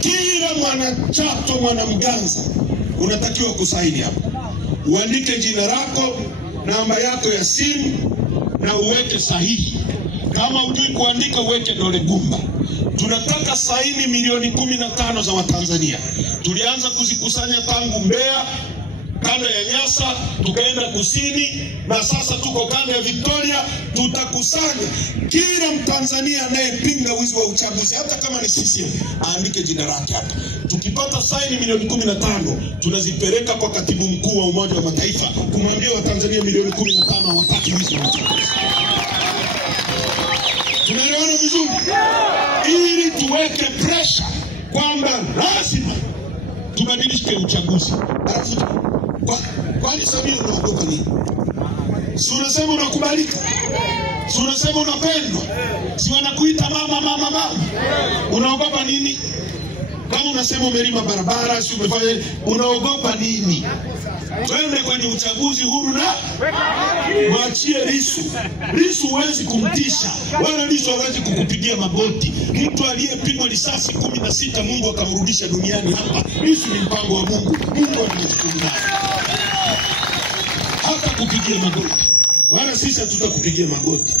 Kila mwanachato, mwanamganza unatakiwa kusaini hapa. Uandike jina lako, namba yako ya simu na uweke sahihi. Kama hujui kuandika uweke dole gumba. Tunataka saini milioni 15 za Watanzania. Tulianza kuzikusanya tangu Mbeya, kanda ya Nyasa, tukaenda kusini, na sasa tuko kanda ya Victoria. Tutakusanya kila Mtanzania anayepinga wizi wa uchaguzi, hata kama ni CCM, aandike jina lake hapa. Tukipata saini milioni 15, tunazipeleka kwa katibu mkuu wa Umoja wa Mataifa kumwambia Watanzania milioni 15 hawataki wizi wa uchaguzi. Tunaelewana vizuri? Ili tuweke pressure kwamba lazima tubadilishe uchaguzi. Kwani Samia unaogopa nini? Si unasema unakubalika? Si unasema unapendwa? Si wanakuita mama? Unaogopa nini? Kama unasema umelima barabara, si umefanya, unaogopa nini? Twende kwenye uchaguzi huru na mwachie Lissu. Lissu huwezi kumtisha, wala Lissu hawezi kukupigia magoti. Mtu aliyepigwa risasi 16 Mungu akamrudisha duniani hapa. Lissu ni mpango wa Mungu. Mungu anachukulia. Hata kupigia magoti. Wala sisi hatutakupigia magoti.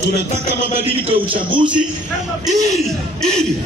Tunataka mabadiliko ya uchaguzi ili